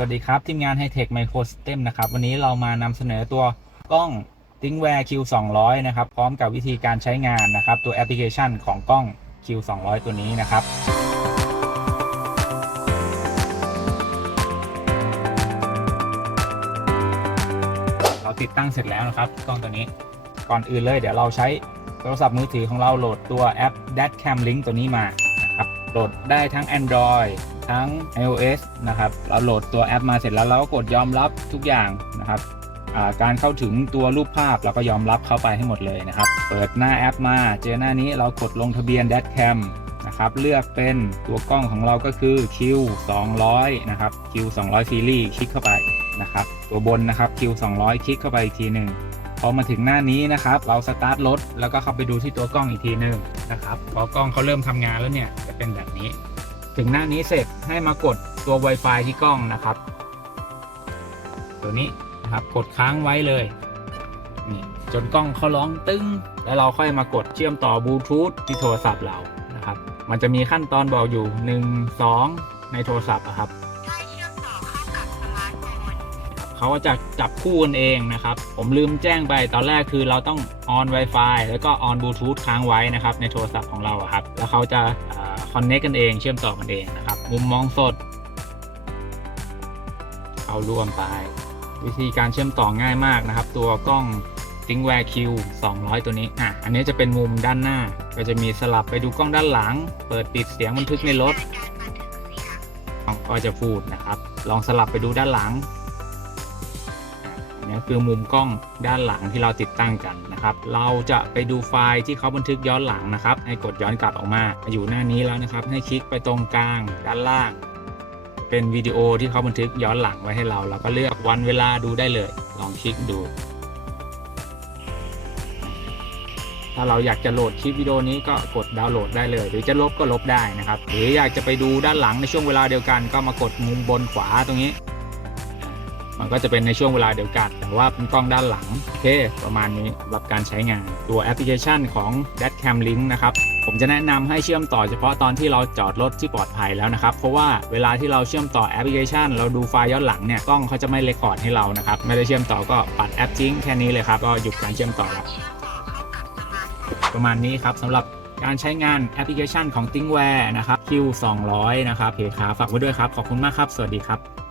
วัสดีครับ ทีมงาน Hightech Micro System นะครับ วันนี้เรามานำเสนอตัวกล้อง ThinkWare Q 2 0 0นะครับ พร้อมกับวิธีการใช้งานนะครับ ตัวแอปพลิเคชันของกล้อง Q 2 0 0ตัวนี้นะครับเราติดตั้งเสร็จแล้วนะครับ กล้องตัวนี้ก่อนอื่นเลย เดี๋ยวเราใช้โทรศัพท์มือถือของเราโหลดตัวแอป Datcam Link ตัวนี้มานะครับโหลดได้ทั้ง Android ทั้ง iOS นะครับเราโหลดตัวแอปมาเสร็จแล้วเราก็กดยอมรับทุกอย่างนะครับการเข้าถึงตัวรูปภาพเราก็ยอมรับเข้าไปให้หมดเลยนะครับ เปิดหน้าแอปมาเจอหน้านี้เรากดลงทะเบียน Datcam นะครับเลือกเป็นตัวกล้องของเราก็คือ Q 200 นะครับ Q 200 Series คลิกเข้าไปนะครับตัวบนนะครับ Q 200 คลิกเข้าไปอีกทีหนึ่งพอมาถึงหน้านี้นะครับ เราสตาร์ทรถแล้วก็เข้าไปดูที่ตัวกล้องอีกทีหนึ่งนะครับพอกล้องเขาเริ่มทำงานแล้วเนี่ยจะเป็นแบบนี้ ถึงหน้านี้เสร็จให้มากดตัว Wi-Fi ที่กล้องนะครับ ตัวนี้นะครับกดค้างไว้เลยนี่จนกล้องเขาร้องตึ้ง แล้วเราค่อยมากดเชื่อมต่อบลูทูธที่โทรศัพท์เรานะครับ มันจะมีขั้นตอนบอกอยู่ 1 2 ในโทรศัพท์อะครับเขาก็จะจับคู่กันเองนะครับ ผมลืมแจ้งไปตอนแรกคือเราต้อง on Wi-Fi แล้วก็ on Bluetooth ค้างไว้นะครับในโทรศัพท์ของเราครับ แล้วเขาจะ คอ่า connect กันเองเชื่อมต่อกันเองนะครับ มุมมองสดเข้ารวมไป วิธีการเชื่อมต่อง่ายมากนะครับ ตัวกล้อง ThinkWare Q 200 ตัวนี้อะอันนี้จะเป็นมุมด้านหน้า ก็จะมีสลับไปดูกล้องด้านหลัง เปิดปิดเสียงบันทึกในรถก็จะพูดนะครับ ลองสลับไปดูด้านหลัง นนี้คือมุมกล้องด้านหลังที่เราติดตั้งกันนะครับ เราจะไปดูไฟล์ที่เขาบันทึกย้อนหลังนะครับ ให้กดย้อนกลับออกมาอยู่หน้านี้แล้วนะครับ ให้คลิกไปตรงกลางด้านล่าง เป็นวิดีโอที่เขาบันทึกย้อนหลังไว้ให้เรา เราก็เลือกวันเวลาดูได้เลย ลองคลิกดู ถ้าเราอยากจะโหลดคลิปวิดีโอนี้ก็กดดาวน์โหลดได้เลย หรือจะลบก็ลบได้นะครับ หรืออยากจะไปดูด้านหลังในช่วงเวลาเดียวกัน ก็มากดมุมบนขวาตรงนี้ มันก็จะเป็นในช่วงเวลาเดียวกัน แต่ว่าเป็นกล้องด้านหลัง โอเค ประมาณนี้สำหรับการใช้งาน ตัวแอปพลิเคชันของ Datcam Link นะครับ ผมจะแนะนำให้เชื่อมต่อเฉพาะตอนที่เราจอดรถที่ปลอดภัยแล้วนะครับ เพราะว่าเวลาที่เราเชื่อมต่อแอปพลิเคชัน เราดูไฟล์ย้อนหลังเนี่ย กล้องเขาจะไม่เรคคอร์ดให้เรานะครับ ไม่ได้เชื่อมต่อก็ปัดแอปทิ้งแค่นี้เลยครับ ก็หยุดการเชื่อมต่อแล้ว ประมาณนี้ครับสำหรับการใช้งานแอปพลิเคชันของ ThinkWare นะครับ Q 200 นะครับเพจขาฝากไว้ด้วยครับ ขอบคุณมากครับ สวัสดีครับ